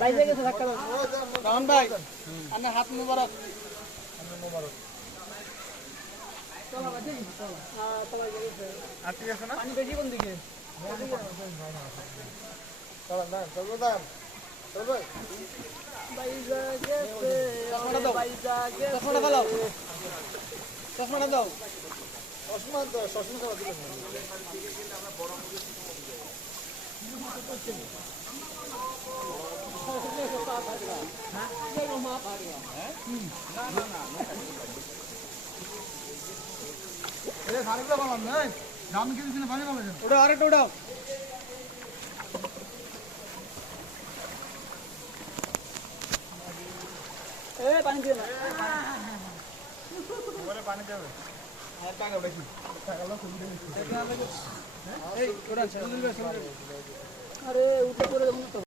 ভাই আপনার হাত মুবারক। আর ঠিক আছে না? পানি বেশি কোন দিকে? চশমাটা দাও। ওটা আরেকটা ওটাও পানি দিয়ে না পানি দেবে টাকা বেশি আরে উঠে পড়ে